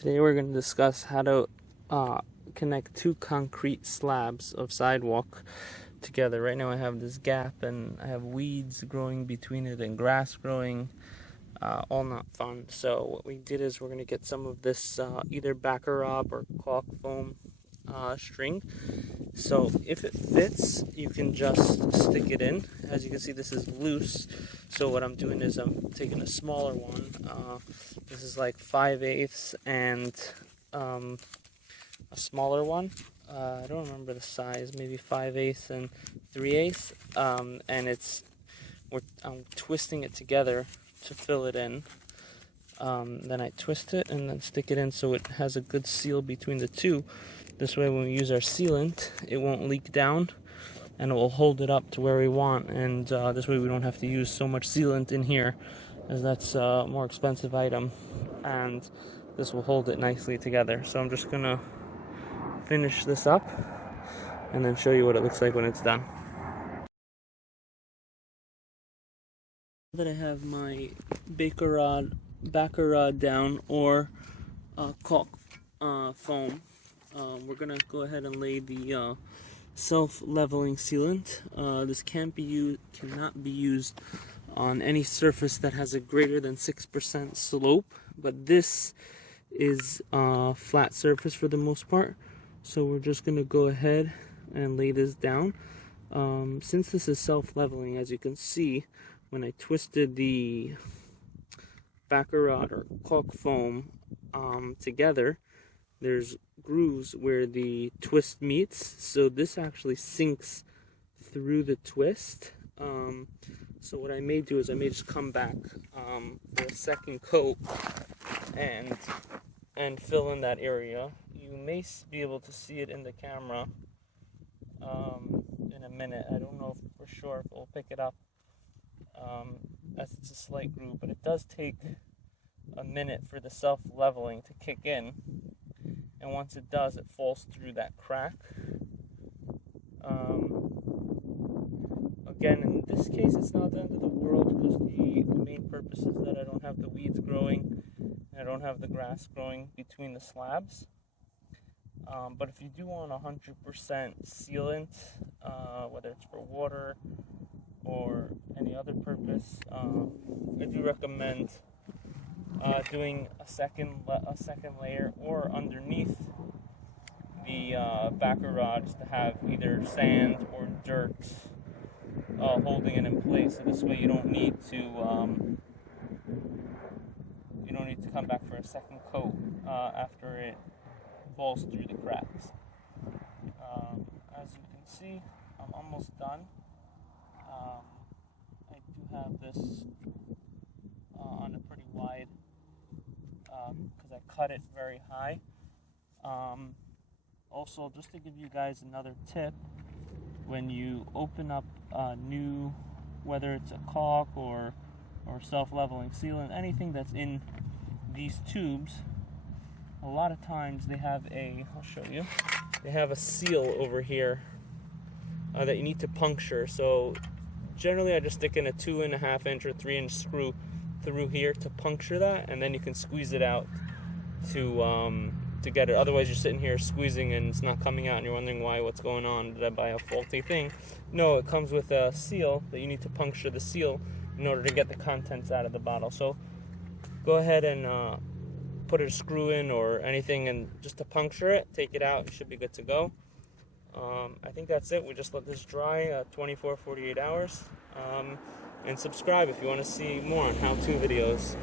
Today we're going to discuss how to connect two concrete slabs of sidewalk together. Right now I have this gap and I have weeds growing between it and grass growing, all not fun. So what we did is we're going to get some of this either baccarat or caulk foam string. So if it fits, you can just stick it in. As you can see, this is loose. So what I'm doing is I'm taking a smaller one. This is like 5/8 and a smaller one. I don't remember the size, maybe 5/8 and 3/8. And I'm twisting it together to fill it in. Then I twist it and then stick it in so it has a good seal between the two. This way when we use our sealant, it won't leak down and it will hold it up to where we want. And this way we don't have to use so much sealant in here, as that's a more expensive item. And this will hold it nicely together. So I'm just gonna finish this up and then show you what it looks like when it's done. Now that I have my baccarat down or caulk foam, we're gonna go ahead and lay the self-leveling sealant. This cannot be used on any surface that has a greater than 6% slope, but this is a flat surface for the most part. So we're just gonna go ahead and lay this down. Since this is self-leveling, as you can see, when I twisted the baccarat or caulk foam together, there's grooves where the twist meets, so this actually sinks through the twist. So what I may do is I may just come back for a second coat and fill in that area. You may be able to see it in the camera in a minute. I don't know for sure if it will pick it up, as it's a slight groove, but it does take a minute for the self-leveling to kick in. And once it does, it falls through that crack. Again, in this case, it's not the end of the world, because the main purpose is that I don't have the weeds growing and I don't have the grass growing between the slabs. But if you do want 100% sealant, whether it's for water or any other purpose, I do recommend doing a second layer or underneath the baccarat, just to have either sand or dirt holding it in place. So this way you don't need to come back for a second coat after it falls through the cracks. As you can see, I'm almost done. I do have this on a pretty wide, because I cut it very high. Also, just to give you guys another tip, when you open up new, whether it's a caulk or self-leveling sealant, anything that's in these tubes, a lot of times they have I'll show you, they have a seal over here that you need to puncture. So generally I just stick in a 2.5 inch or 3 inch screw through here to puncture that, and then you can squeeze it out to get it. Otherwise you're sitting here squeezing and it's not coming out and you're wondering what's going on. Did I buy a faulty thing? No, it comes with a seal that you need to puncture the seal in order to get the contents out of the bottle. So go ahead and put a screw in or anything, and just to puncture it, take it out, you should be good to go. I think that's it. We just let this dry 24-48 hours. And subscribe if you want to see more on how-to videos.